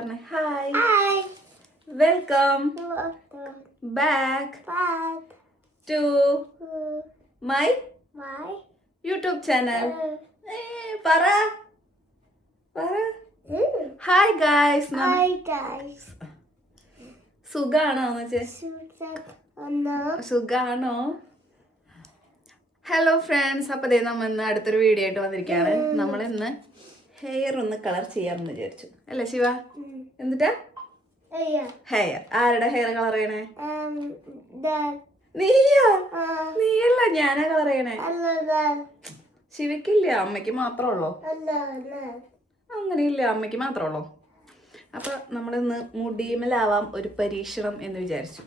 പറഞ്ഞേ hi. Welcome back to my YouTube channel. പറ hi guys. സുഖാണോ? സുഖാണോ? ഹലോ ഫ്രണ്ട്സ്, അപ്പോൾ നമ്മൾ ഇന്ന് അടുത്തൊരു വീഡിയോ ആയിട്ട് വന്നിരിക്കുകയാണ്. നമ്മൾ ഇന്ന് ഹെയർ ഒന്ന് കളർ ചെയ്യാമെന്ന് വിചാരിച്ചു, അല്ലേ ശിവ? എന്നിട്ടാ ഹെയർ ആരുടെ ഹെയർ കളർ ചെയ്യണേ? നീയോ? നീയല്ല, ഞാനാ കളർ ചെയ്യണേ. ശിവക്കില്ല, അമ്മയ്ക്ക് മാത്രമുള്ളൂ. അങ്ങനെയില്ല, അമ്മയ്ക്ക് മാത്രമുള്ളൂ. അപ്പോൾ നമ്മളിന്ന് മുടിമലാവാം ഒരു പരീക്ഷണം എന്ന് വിചാരിച്ചു,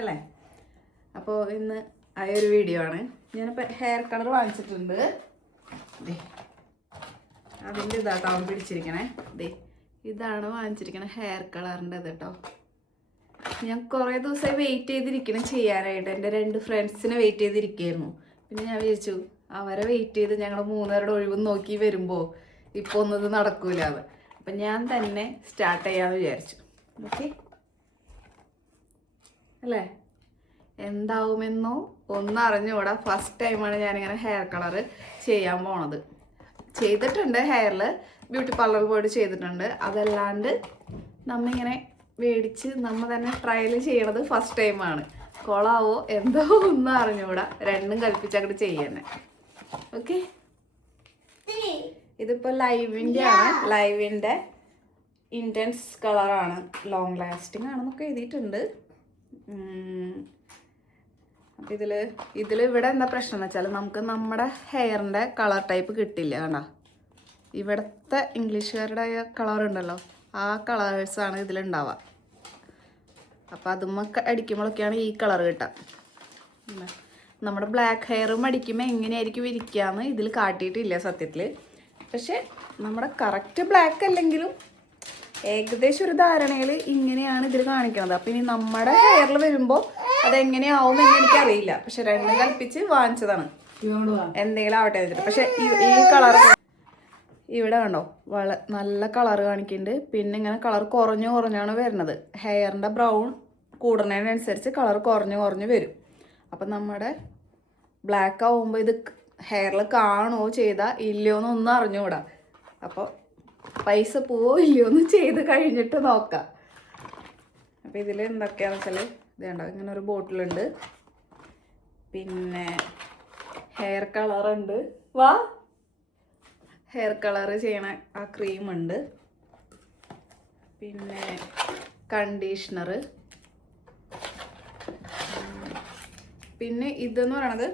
അല്ലേ? അപ്പോൾ ഇന്ന് ആ ഒരു വീഡിയോ ആണ്. ഞാനിപ്പോൾ ഹെയർ കളർ വാങ്ങിച്ചിട്ടുണ്ട്. അതിൻ്റെ ഇതാട്ടാവും പിടിച്ചിരിക്കണേ. ഇതാണ് വാങ്ങിച്ചിരിക്കണേ ഹെയർ കളറിൻ്റെ കേട്ടോ. ഞാൻ കുറേ ദിവസമായി വെയിറ്റ് ചെയ്തിരിക്കണം ചെയ്യാനായിട്ട്. എൻ്റെ 2 ഫ്രണ്ട്സിനെ വെയിറ്റ് ചെയ്തിരിക്കുകയായിരുന്നു. പിന്നെ ഞാൻ വിചാരിച്ചു അവരെ വെയിറ്റ് ചെയ്ത് ഞങ്ങൾ 3 പേരുടെ ഒഴിവ് നോക്കി വരുമ്പോൾ ഇപ്പോൾ ഒന്നത് നടക്കൂല അത്. അപ്പം ഞാൻ തന്നെ സ്റ്റാർട്ട് ചെയ്യാമെന്ന് വിചാരിച്ചു. ഓക്കെ അല്ലേ? എന്താവുമെന്നോ ഒന്നും അറിഞ്ഞുകൂടാ. ഫസ്റ്റ് ടൈമാണ് ഞാനിങ്ങനെ ഹെയർ കളറ് ചെയ്യാൻ പോണത്. ചെയ്തിട്ടുണ്ട്, ഹെയറിൽ ബ്യൂട്ടി പാർലറിൽ പോയിട്ട് ചെയ്തിട്ടുണ്ട്. അതല്ലാണ്ട് നമ്മിങ്ങനെ മേടിച്ച് നമ്മൾ തന്നെ ട്രയൽ ചെയ്യണത് ഫസ്റ്റ് ടൈമാണ്. കൊളാവോ എന്തോ ഒന്നും അറിഞ്ഞുകൂടാ. രണ്ടും കൽപ്പിച്ചങ്ങോട്ട് ചെയ്യന്നെ. ഓക്കെ, ഇതിപ്പോൾ ലൈവിൻ്റെ ആണ്. ലൈവിൻ്റെ ഇൻറ്റൻസ് കളറാണ്, ലോങ് ലാസ്റ്റിംഗ് ആണെന്നൊക്കെ എഴുതിയിട്ടുണ്ട്. അപ്പം ഇതിൽ ഇവിടെ എന്താ പ്രശ്നം എന്ന് വെച്ചാൽ നമുക്ക് നമ്മുടെ ഹെയറിൻ്റെ കളർ ടൈപ്പ് കിട്ടില്ല. കണ്ട, ഇവിടുത്തെ ഇംഗ്ലീഷുകാരുടെ കളർ ഉണ്ടല്ലോ, ആ കളേഴ്സാണ് ഇതിലുണ്ടാവുക. അപ്പം അതുമ്മൊക്കെ അടിക്കുമ്പോഴൊക്കെയാണ് ഈ കളർ കിട്ടുക. നമ്മുടെ ബ്ലാക്ക് ഹെയറും അടിക്കുമ്പോൾ എങ്ങനെയായിരിക്കും ഇരിക്കുകയെന്ന് ഇതിൽ കാട്ടിയിട്ടില്ല സത്യത്തിൽ. പക്ഷെ നമ്മുടെ കറക്റ്റ് ബ്ലാക്ക് അല്ലെങ്കിലും ഏകദേശം ഒരു ധാരണയിൽ ഇങ്ങനെയാണ് ഇതിൽ കാണിക്കുന്നത്. അപ്പം ഇനി നമ്മുടെ ഹെയറിൽ വരുമ്പോൾ അതെങ്ങനെയാവും എന്ന് എനിക്കറിയില്ല. പക്ഷെ രണ്ടും കൽപ്പിച്ച് വാങ്ങിച്ചതാണ്, എന്തെങ്കിലും ആവട്ടെ വെച്ചിട്ട്. പക്ഷെ ഈ കളർ ഇവിടെ കണ്ടോ, നല്ല കളർ കാണിക്കുന്നുണ്ട്. പിന്നെ ഇങ്ങനെ കളർ കുറഞ്ഞാണ് വരുന്നത്. ഹെയറിൻ്റെ ബ്രൗൺ കൂടുന്നതിനനുസരിച്ച് കളർ കുറഞ്ഞ് വരും. അപ്പം നമ്മുടെ ബ്ലാക്ക് ആവുമ്പോൾ ഇത് ഹെയറിൽ കാണുമോ ചെയ്താൽ ഇല്ലയോ എന്നൊന്നും അറിഞ്ഞുകൂടാ. അപ്പോൾ പൈസ പോവോ ഇല്ലയോ എന്ന് ചെയ്ത് കഴിഞ്ഞിട്ട് നോക്കാം. അപ്പോൾ ഇതിൽ എന്തൊക്കെയാണെന്ന് വെച്ചാൽ ഇത് കണ്ടോ, ഇങ്ങനെ ഒരു ബോട്ടിലുണ്ട്. പിന്നെ ഹെയർ കളറുണ്ട്, ഹെയർ കളർ ചെയ്യണ ആ ക്രീമുണ്ട്. പിന്നെ കണ്ടീഷണർ. പിന്നെ ഇതെന്ന് പറയണത്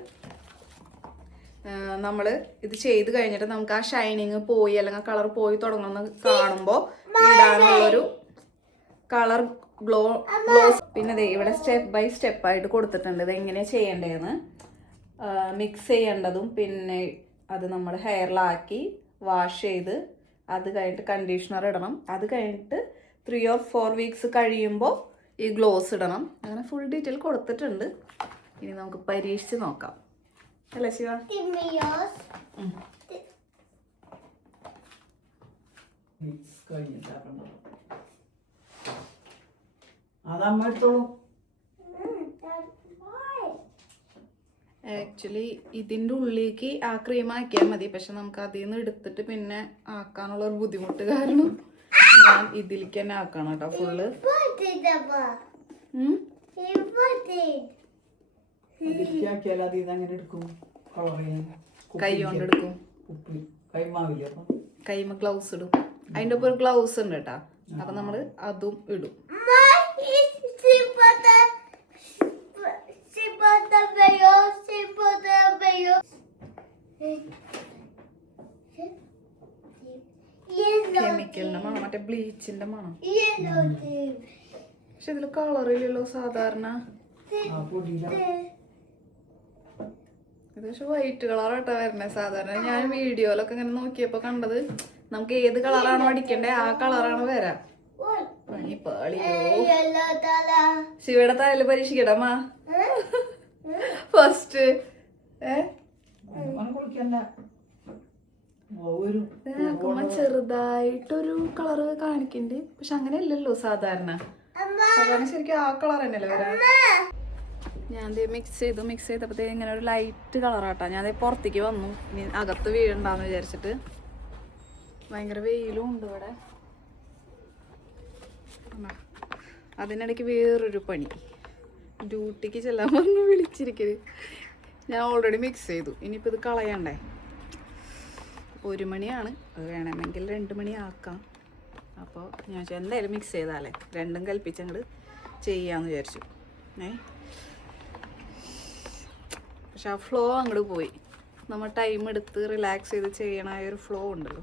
നമ്മൾ ഇത് ചെയ്ത് കഴിഞ്ഞിട്ട് നമുക്ക് ആ ഷൈനിങ് പോയി അല്ലെങ്കിൽ കളർ പോയി തുടങ്ങുമെന്ന് കാണുമ്പോൾ ഇടാനുള്ളൊരു കളർ ഗ്ലോസ്. പിന്നെ ഇവിടെ സ്റ്റെപ്പ് ബൈ സ്റ്റെപ്പായിട്ട് കൊടുത്തിട്ടുണ്ട് ഇത് എങ്ങനെയാണ് ചെയ്യേണ്ടതെന്ന്. മിക്സ് ചെയ്യേണ്ടതും പിന്നെ അത് നമ്മൾ ഹെയറിലാക്കി വാഷ് ചെയ്ത് അത് കഴിഞ്ഞിട്ട് കണ്ടീഷണർ ഇടണം. അത് കഴിഞ്ഞിട്ട് 3 or 4 വീക്സ് കഴിയുമ്പോൾ ഈ ഗ്ലോസ് ഇടണം. അങ്ങനെ ഫുൾ ഡീറ്റെയിൽ കൊടുത്തിട്ടുണ്ട്. ഇനി നമുക്ക് പരീക്ഷിച്ച് നോക്കാം, അല്ലേ ശിവ? ആക്ച്വലി ഇതിൻ്റെ ഉള്ളിലേക്ക് ആ ക്രീം ആക്കിയാൽ മതി. പക്ഷെ നമുക്ക് അതിൽ നിന്ന് എടുത്തിട്ട് പിന്നെ ആക്കാനുള്ള ഒരു ബുദ്ധിമുട്ട് കാരണം ഞാൻ ഇതിലേക്ക് തന്നെ ആക്കണം കേട്ടോ ഫുള്ള്. കൈ കൊണ്ട് എടുക്കും. കൈമ ഗ്ലൗസ് ഇടും. അതിൻ്റെ ഒപ്പം ഒരു ഗ്ലൗസ് ഉണ്ട് കേട്ടോ. അപ്പൊ നമ്മള് അതും ഇടും. കെമിക്കലിന്റെ മണം, മറ്റേ ബ്ലീച്ചിന്റെ മണം. പക്ഷെ ഇതില് കളറില്ലല്ലോ സാധാരണ. ഇത് പക്ഷെ വൈറ്റ് കളറായിട്ടാ വരണേ സാധാരണ. ഞാൻ വീഡിയോയിലൊക്കെ ഇങ്ങനെ നോക്കിയപ്പോ കണ്ടത് നമുക്ക് ഏത് കളറാണോ അടിക്കണ്ടേ ആ കളറാണ് വരാം. പണി പാളിയോ. ശിവയുടെ തലയിൽ പരീക്ഷിക്കടമ്മ ഫസ്റ്റ്. നോക്കുമ്പോ ചെറുതായിട്ടൊരു കളറ് കാണിക്കുന്നുണ്ട്. പക്ഷെ അങ്ങനെയല്ലല്ലോ സാധാരണ. സാധാരണ ശരിക്കും ആ കളർ തന്നെയല്ലേ വരാ. ഞാൻ മിക്സ് ചെയ്തപ്പോഴത്തേ ഇങ്ങനെ ഒരു ലൈറ്റ് കളറാട്ടാ. ഞാൻ പുറത്തേക്ക് വന്നു, ഇനി അകത്ത് വീഴണ്ടാന്ന് വിചാരിച്ചിട്ട്. ഭയങ്കര വെയിലും ഉണ്ട് ഇവിടെ. അതിനിടയ്ക്ക് വേറൊരു പണി, ഡ്യൂട്ടിക്ക് ചെല്ലാൻ പറഞ്ഞ് വിളിച്ചിരിക്കല്. ഞാൻ ഓൾറെഡി മിക്സ് ചെയ്തു, ഇനിയിപ്പോൾ ഇത് കളയണ്ടേ. 1 മണിയാണ്, അത് വേണമെങ്കിൽ 2 മണി ആക്കാം. അപ്പോൾ ഞാൻ എന്തായാലും മിക്സ് ചെയ്താലേ രണ്ടും കൽപ്പിച്ച് അങ്ങോട്ട് ചെയ്യാമെന്ന് വിചാരിച്ചു. പക്ഷെ ആ ഫ്ലോ അങ്ങോട്ട് പോയി. നമ്മൾ ടൈം എടുത്ത് റിലാക്സ് ചെയ്ത് ചെയ്യണ ആ ഒരു ഫ്ലോ ഉണ്ടല്ലോ,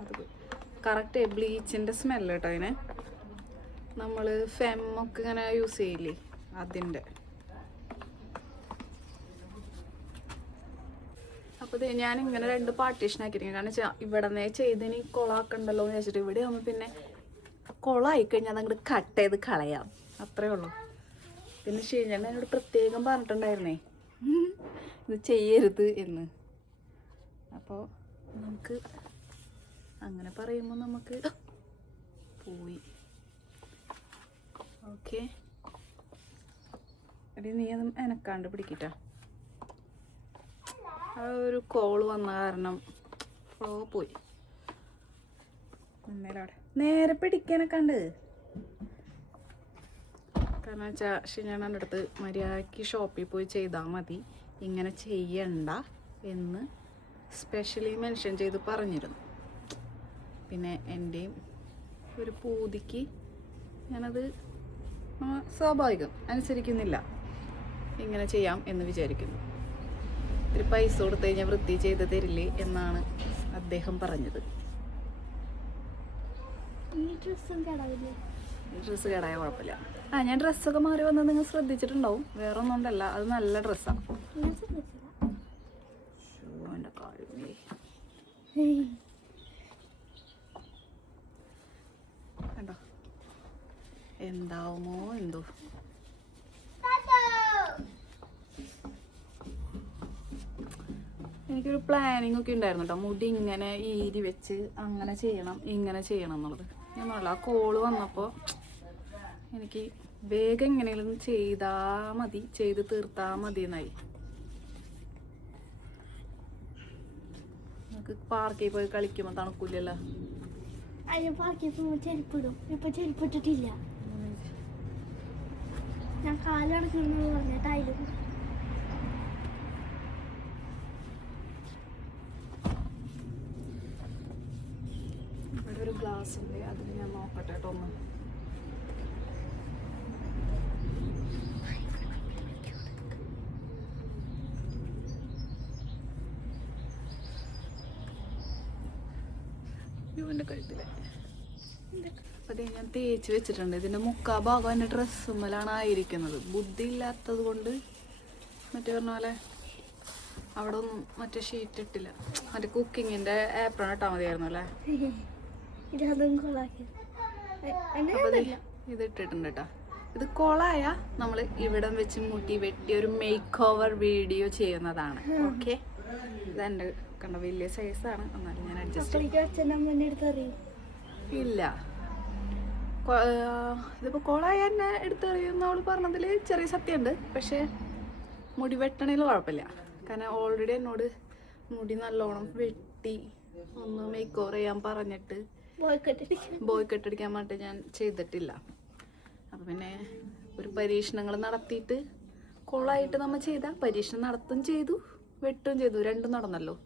അത് കറക്റ്റ്. ബ്ലീച്ചിൻ്റെ സ്മെല്ല് കേട്ടോ അതിന്. നമ്മൾ ഫെമൊക്കെ ഇങ്ങനെ യൂസ് ചെയ്യില്ലേ, അതിൻ്റെ. അപ്പോൾ ഞാനിങ്ങനെ 2 പാർട്ടീഷൻ ആക്കിയിരിക്കും. കാരണം ഇവിടെ നിന്നേ ചെയ്തിനി കൊളാക്കണ്ടല്ലോ എന്ന് വെച്ചിട്ട്. ഇവിടെ ആകുമ്പോൾ പിന്നെ കൊളായി കഴിഞ്ഞാൽ അതങ്ങോട്ട് കട്ട് ചെയ്ത് കളയാം, അത്രേ ഉള്ളൂ. പിന്നെ ഷീജേട്ടൻ എന്നോട് പ്രത്യേകം പറഞ്ഞിട്ടുണ്ടായിരുന്നേ ഇത് ചെയ്യരുത് എന്ന്. അപ്പോൾ നമുക്ക് അങ്ങനെ പറയുമ്പോൾ നമുക്ക് പോയി. ഓക്കെ, അടി നീ അതും എനക്കാണ്ട് പിടിക്കിട്ടാ. ആ ഒരു കോള് വന്ന കാരണം ഫ്ലോ പോയി. അവിടെ നേരെ പിടിക്കാനൊക്കെണ്ട്. കാരണം വെച്ചാൽ ഷിഞ്ഞാണൻ്റെ അടുത്ത് മര്യാദയ്ക്ക് ഷോപ്പിൽ പോയി ചെയ്താൽ മതി, ഇങ്ങനെ ചെയ്യണ്ട എന്ന് സ്പെഷ്യലി മെൻഷൻ ചെയ്ത് പറഞ്ഞിരുന്നു. പിന്നെ എൻ്റെയും ഒരു പൂതിക്ക് ഞാനത് സ്വാഭാവികം അനുസരിക്കുന്നില്ല, ഇങ്ങനെ ചെയ്യാം എന്ന് വിചാരിക്കുന്നു. ഇത്തിരി പൈസ കൊടുത്തു കഴിഞ്ഞാൽ വൃത്തി ചെയ്ത് തരില്ലേ എന്നാണ് അദ്ദേഹം പറഞ്ഞത്. ഡ്രസ്സ് കേടായ കുഴപ്പമില്ല. ഞാൻ ഡ്രസ്സൊക്കെ മാറി വന്നത് നിങ്ങൾ ശ്രദ്ധിച്ചിട്ടുണ്ടാവും. വേറെ ഒന്നും ഉണ്ടല്ല, അത് നല്ല ഡ്രസ്സാണ്. എൻ്റെ കാഴ്മേ കണ്ടോ എന്താവുമോ എന്തോ. എനിക്കൊരു പ്ലാനിങ് ഒക്കെ ഉണ്ടായിരുന്നു കേട്ടോ, മുടി ഇങ്ങനെ ഈരി വെച്ച് അങ്ങനെ ചെയ്യണം ഇങ്ങനെ ചെയ്യണം എന്നുള്ളത്. ഞാൻ പറഞ്ഞില്ല, ആ കോള് വന്നപ്പോൾ എനിക്ക് വേഗം എങ്ങനെയെങ്കിലും ചെയ്താൽ മതി, ചെയ്ത് തീർത്താൽ മതി എന്നായി. നമുക്ക് പാർക്കിൽ പോയി കളിക്കുമ്പോൾ തണുക്കില്ലല്ലോ. ചെരുപ്പിടും, ഇപ്പൊ ചെരുപ്പിട്ടിട്ടില്ല. ഞാൻ കാലടക്കുന്നു പറഞ്ഞിട്ടായിരുന്നു. ഇവിടെ ഒരു ഗ്ലാസ് ഉണ്ട്, അതിന് ഞാൻ നോക്കട്ടെ കേട്ടോ ഒന്ന്. ഇവൻ്റെ കഴുത്തിലെ അതെ ഞാൻ തേച്ച് വെച്ചിട്ടുണ്ട്. ഇതിൻ്റെ മുക്കാ ഭാഗം എൻ്റെ ഡ്രസ്സുമ്മലാണ് ആയിരിക്കുന്നത്. ബുദ്ധി ഇല്ലാത്തത് കൊണ്ട് മറ്റേ പറഞ്ഞ പോലെ അവിടെ ഒന്നും മറ്റേ ഷീറ്റ് ഇട്ടില്ല. മറ്റേ കുക്കിങ്ങിൻ്റെ ആപ്രോൺ ഇട്ടാൽ മതിയായിരുന്നു അല്ലേ. അപ്പോൾ ഇത് ഇട്ടിട്ടുണ്ട് കേട്ടോ. ഇത് കൊളായ നമ്മൾ ഇവിടം വെച്ച് മുട്ടി വെട്ടി ഒരു മേക്ക് ഓവർ വീഡിയോ ചെയ്യുന്നതാണ്. ഓക്കെ, ഇതെൻ്റെ കണ്ട വലിയ സൈസാണ്, എന്നാലും ഞാൻ അഡ്ജസ്റ്റ് ഇല്ല. ഇതിപ്പോൾ കോളായ എന്നെ എടുത്തറിയുന്ന അവൾ പറഞ്ഞതിൽ ചെറിയ സത്യമുണ്ട്. പക്ഷേ മുടി വെട്ടണേൽ കുഴപ്പമില്ല. കാരണം ഓൾറെഡി എന്നോട് മുടി നല്ലോണം വെട്ടി ഒന്ന് മേക്ക് ഓവർ ചെയ്യാൻ പറഞ്ഞിട്ട് ബോയ് കെട്ടടിക്കാൻ വേണ്ടി ഞാൻ ചെയ്തിട്ടില്ല. അപ്പം പിന്നെ ഒരു പരീക്ഷണങ്ങൾ നടത്തിയിട്ട് കോളായിട്ട് നമ്മൾ ചെയ്താൽ പരീക്ഷണം നടത്തും ചെയ്തു വെട്ടും ചെയ്തു, രണ്ടും നടന്നല്ലോ.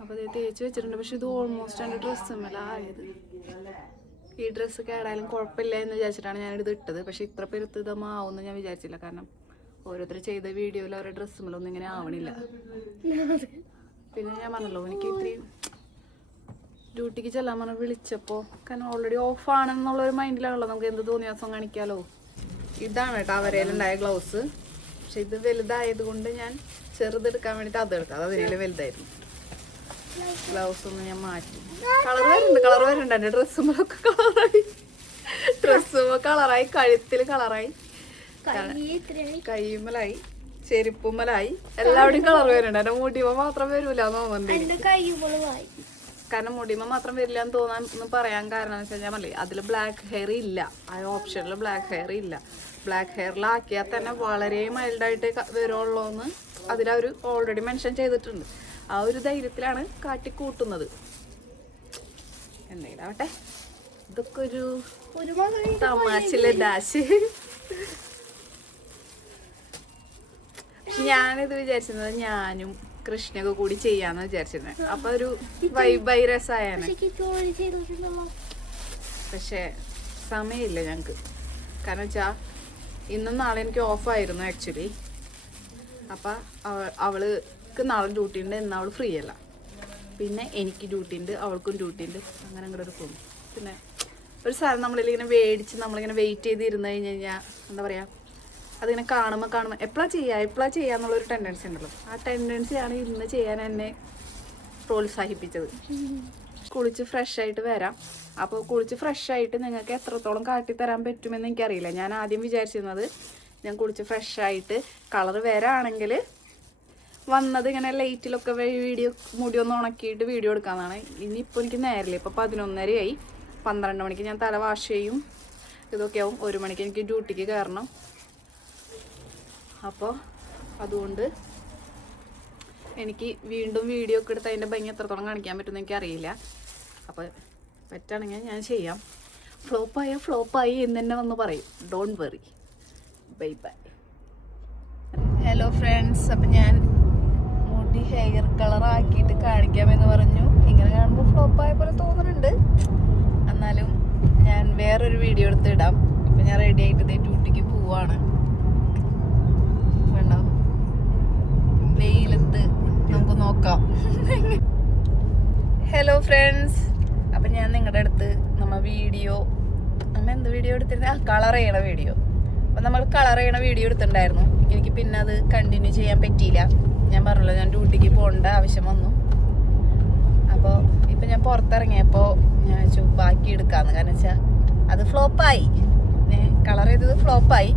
അപ്പോൾ ഇത് തേച്ച് വെച്ചിട്ടുണ്ട്. പക്ഷെ ഇത് ഓൾമോസ്റ്റ് എൻ്റെ ഡ്രസ്സുമ്മലായത്. ഈ ഡ്രസ്സ് കേടായാലും കുഴപ്പമില്ല എന്ന് വിചാരിച്ചിട്ടാണ് ഞാനിത് ഇട്ടത്. പക്ഷെ ഇത്ര പെരുത്ത് ഇതമാവുമെന്ന് ഞാൻ വിചാരിച്ചില്ല. കാരണം ഓരോരുത്തർ ചെയ്ത വീഡിയോയിൽ അവരുടെ ഡ്രസ്സുമ്മലൊന്നും ഇങ്ങനെ ആവണില്ല. പിന്നെ ഞാൻ പറഞ്ഞല്ലോ, എനിക്ക് ഇത്തിരി ഡ്യൂട്ടിക്ക് ചെല്ലാൻ പറഞ്ഞ് വിളിച്ചപ്പോൾ കാരണം ഓൾറെഡി ഓഫാണെന്നുള്ളൊരു മൈൻഡിലാണല്ലോ, നമുക്ക് എന്ത് തോന്നിയ ദിവസം കാണിക്കാമല്ലോ. ഇതാണ് കേട്ടോ അവരേലുണ്ടായ ഗ്ലൗസ്. പക്ഷെ ഇത് വലുതായത് കൊണ്ട് ഞാൻ ചെറുതെടുക്കാൻ വേണ്ടിയിട്ട് അതെടുക്കാം. അത് അതിനേലും വലുതായിരുന്നു. ഗ്ലൗസ് ഒന്ന് ഞാൻ മാറ്റി. കളർ വരുന്നുണ്ട് എൻ്റെ ഡ്രസ്സുമ്മലൊക്കെ കളറായി. ഡ്രസ്സുമ്മ കളറായി, കഴുത്തിൽ കളറായി, കൈമലായി, ചെരുപ്പുമ്മലായി എല്ലാവരുടെയും കളർ വരുന്നുണ്ട്. എന്റെ മുടിമ മാത്രം വരൂല തോന്നുന്നുണ്ട്. എന്റെ കൈ പോളായി. കാരണം മുടിമ മാത്രം വരില്ല എന്ന് തോന്നാൻ പറയാൻ കാരണം എന്ന് വെച്ചാൽ മതി അതിൽ ബ്ലാക്ക് ഹെയർ ഇല്ല. ആ ഓപ്ഷനിൽ ബ്ലാക്ക് ഹെയർ ഇല്ല. ബ്ലാക്ക് ഹെയറിലാക്കിയാൽ തന്നെ വളരെ മൈൽഡായിട്ട് വരുള്ളൂ എന്ന് അതിലവർ ഓൾറെഡി മെൻഷൻ ചെയ്തിട്ടുണ്ട്. ആ ഒരു ധൈര്യത്തിലാണ് കാട്ടിക്കൂട്ടുന്നത്. എന്തെങ്കിലും ആവട്ടെ, ഇതൊക്കെ ഒരു തമാശയിലെ ഡാഷ്. ഞാനിത് വിചാരിച്ചിരുന്നത് ഞാനും കൃഷ്ണയൊക്കെ കൂടി ചെയ്യാന്ന് വിചാരിച്ചിരുന്നത്. അപ്പൊ ഒരു വൈബായി രസായാണ്. പക്ഷെ സമയമില്ല ഞങ്ങക്ക്. കാരണം വെച്ചാ ഇന്നും നാളെ എനിക്ക് ഓഫായിരുന്നു ആക്ച്വലി. അപ്പൊ അവൾക്ക് നാളെ ഡ്യൂട്ടി ഉണ്ട്, ഇന്ന് അവൾ ഫ്രീ അല്ല. പിന്നെ എനിക്ക് ഡ്യൂട്ടി ഉണ്ട്, അവൾക്കും ഡ്യൂട്ടി ഉണ്ട്. അങ്ങനെ അങ്ങോട്ട് ഒരു പോകും. പിന്നെ ഒരു സാധനം നമ്മളിങ്ങനെ മേടിച്ച് നമ്മളിങ്ങനെ വെയിറ്റ് ചെയ്തിരുന്ന് കഴിഞ്ഞ് കഴിഞ്ഞാൽ എന്താ പറയുക, അതിങ്ങനെ കാണുമ്പോൾ എപ്പോഴാണ് ചെയ്യാന്നുള്ളൊരു ടെൻഡൻസി ഉണ്ടല്ലോ. ആ ടെൻഡൻസിയാണ് ഇന്ന് ചെയ്യാൻ എന്നെ പ്രോത്സാഹിപ്പിച്ചത്. കുളിച്ച് ഫ്രഷ് ആയിട്ട് വരാം. അപ്പോൾ കുളിച്ച് ഫ്രഷ് ആയിട്ട് നിങ്ങൾക്ക് എത്രത്തോളം കാട്ടിത്തരാൻ പറ്റുമെന്ന് എനിക്കറിയില്ല. ഞാൻ ആദ്യം വിചാരിച്ചിരുന്നത് ഞാൻ കുളിച്ച് ഫ്രഷ് ആയിട്ട് കളർ വരാണെങ്കിൽ വന്നത് ഇങ്ങനെ ലൈറ്റിലൊക്കെ വീഡിയോ മുടി ഒന്ന് ഉണക്കിയിട്ട് വീഡിയോ എടുക്കാമെന്നാണ്. ഇനിയിപ്പോൾ എനിക്ക് നേരില്ല. ഇപ്പോൾ 11:30 12 മണിക്ക് ഞാൻ തല വാഷ് ചെയ്യും, ഇതൊക്കെ ആവും. 1 മണിക്ക് എനിക്ക് ഡ്യൂട്ടിക്ക് കയറണം. അപ്പോൾ അതുകൊണ്ട് എനിക്ക് വീണ്ടും വീഡിയോ ഒക്കെ എടുത്ത് അതിൻ്റെ ഭംഗി എത്രത്തോളം കാണിക്കാൻ പറ്റുമെന്ന് എനിക്കറിയില്ല. അപ്പോൾ പറ്റുകയാണെങ്കിൽ ഞാൻ ചെയ്യാം. ഫ്ലോപ്പായി എന്ന് തന്നെ വന്ന് പറയും. Don't worry. Bye bye. Hello friends, അപ്പം ഞാൻ മുടി ഹെയർ കളർ ആക്കിയിട്ട് കാണിക്കാമെന്ന് പറഞ്ഞു. ഇങ്ങനെ കാണുമ്പോൾ ഫ്ലോപ്പായ പോലെ തോന്നുന്നുണ്ട്. എന്നാലും ഞാൻ വേറൊരു വീഡിയോ എടുത്ത് ഇടാം. അപ്പം ഞാൻ റെഡി ആയിട്ട് ഡ്യൂട്ടിക്ക് പോവാണ്. വേണ്ടോ, വെയിലത്ത് നമുക്ക് നോക്കാം. ഹലോ ഫ്രണ്ട്സ്, അപ്പം ഞാൻ നിങ്ങളുടെ അടുത്ത് നമ്മൾ എന്ത് വീഡിയോ എടുത്തിരുന്നത്, കളർ ചെയ്യണ വീഡിയോ. അപ്പം നമ്മൾ കളർ ചെയ്യണ വീഡിയോ എടുത്തിട്ടുണ്ടായിരുന്നു. എനിക്ക് പിന്നെ അത് കണ്ടിന്യൂ ചെയ്യാൻ പറ്റിയില്ല. ഞാൻ പറഞ്ഞല്ലോ, ഞാൻ ഡ്യൂട്ടിക്ക് പോകേണ്ട ആവശ്യം വന്നു. അപ്പോൾ ഇപ്പം ഞാൻ പുറത്തിറങ്ങിയപ്പോൾ ഞാൻ വെച്ചു ബാക്കി എടുക്കാമെന്ന്. കാരണം വെച്ചാൽ അത് ഫ്ലോപ്പായി, കളർ ചെയ്തത് ഫ്ലോപ്പായി.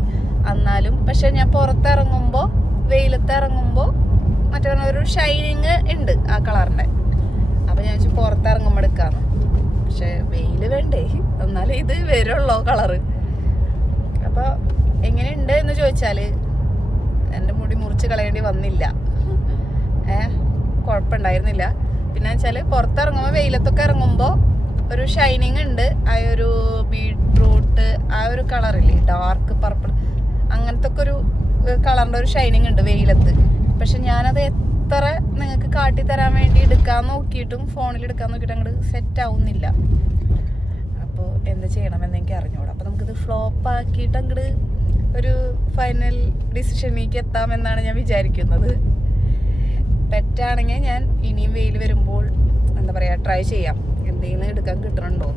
എന്നാലും പക്ഷെ ഞാൻ പുറത്തിറങ്ങുമ്പോൾ, വെയിലത്ത് ഇറങ്ങുമ്പോൾ മറ്റേ ഒരു ഷൈനിങ് ഉണ്ട് ആ കളറിൻ്റെ. അപ്പം ഞാൻ വെച്ചു പുറത്തിറങ്ങുമ്പോൾ എടുക്കാമെന്ന്. പക്ഷെ വെയിൽ വേണ്ടേ, എന്നാലും ഇത് വരുള്ളൂ കളറ്. അപ്പോൾ എങ്ങനെയുണ്ട് എന്ന് ചോദിച്ചാൽ എൻ്റെ മുടി മുറിച്ച് കളയേണ്ടി വന്നില്ല. കുഴപ്പമുണ്ടായിരുന്നില്ല. പിന്നെ വെച്ചാൽ പുറത്തിറങ്ങുമ്പോൾ, വെയിലത്തൊക്കെ ഇറങ്ങുമ്പോൾ ഒരു ഷൈനിങ് ഉണ്ട്. ആ ഒരു ബീട്രൂട്ട് ആ ഒരു കളറില്ലേ, ഡാർക്ക് പർപ്പിൾ, അങ്ങനത്തെ ഒക്കെ ഒരു കളറിൻ്റെ ഒരു ഷൈനിങ് ഉണ്ട് വെയിലത്ത്. പക്ഷെ ഞാനത് എത്ര നിങ്ങൾക്ക് കാട്ടിത്തരാൻ വേണ്ടി എടുക്കാൻ നോക്കിയിട്ടും ഫോണിൽ എടുക്കാൻ നോക്കിയിട്ടും അങ്ങോട്ട് സെറ്റ് ആവുന്നില്ല. അപ്പോൾ എന്ത് ചെയ്യണമെന്ന് എനിക്ക് അറിഞ്ഞൂടാ. അപ്പോൾ നമുക്കിത് ഫ്ലോപ്പ് ആക്കിയിട്ട് അങ്ങോട്ട് ഒരു ഫൈനൽ ഡിസിഷനിലേക്ക് എത്താമെന്നാണ് ഞാൻ വിചാരിക്കുന്നത്. പെറ്റാണെങ്കിൽ ഞാൻ ഇനിയും വെയിൽ വരുമ്പോൾ എന്താ പറയുക, ട്രൈ ചെയ്യാം എന്തെങ്കിലും എടുക്കാൻ കിട്ടണുണ്ടോ.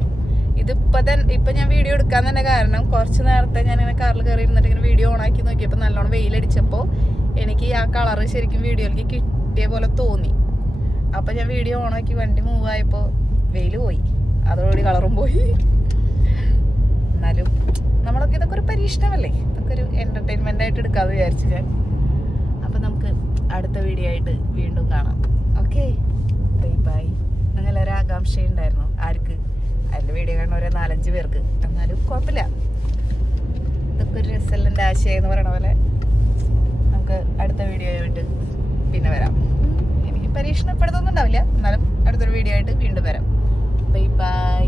ഇപ്പം ഞാൻ വീഡിയോ എടുക്കാൻ തന്നെ കാരണം, കുറച്ച് നേരത്തെ ഞാൻ ഇങ്ങനെ കാറിൽ കയറി ഇരുന്നിട്ട് ഇങ്ങനെ വീഡിയോ ഓണാക്കി നോക്കിയപ്പോൾ നല്ലോണം വെയിലടിച്ചപ്പോൾ എനിക്ക് ആ കളറ് ശരിക്കും വീഡിയോയിലേക്ക് കിട്ടിയ പോലെ തോന്നി. അപ്പം ഞാൻ വീഡിയോ ഓണാക്കി വണ്ടി മൂവ് ആയപ്പോൾ വെയിൽ പോയി, അതോടുകൂടി കളറും പോയി. എന്നാലും നമ്മളൊക്കെ ഇതൊക്കെ ഒരു പരീക്ഷണമല്ലേ, ഇതൊക്കെ ഒരു എൻ്റർടൈൻമെൻ്റ് ആയിട്ട് എടുക്കാമെന്ന് വിചാരിച്ചു ഞാൻ. അപ്പം നമുക്ക് അടുത്ത വീഡിയോ ആയിട്ട് വീണ്ടും കാണാം. Okay, bye bye. നിങ്ങളൊരു ആകാംക്ഷയുണ്ടായിരുന്നു ആർക്ക് അതിൻ്റെ വീഡിയോ കാണുന്ന ഒരു 4-5 പേർക്ക്. എന്നാലും കുഴപ്പമില്ല, ഇതൊക്കെ ഒരു രസലിൻ്റെ ആശയം എന്ന് പറയണ പോലെ നമുക്ക് അടുത്ത വീഡിയോ ആയിട്ട് പിന്നെ വരാം. എനിക്ക് പരീക്ഷണപ്പെടുത്തൊന്നും ഉണ്ടാവില്ല, എന്നാലും അടുത്തൊരു വീഡിയോ ആയിട്ട് വീണ്ടും വരാം. Bye bye.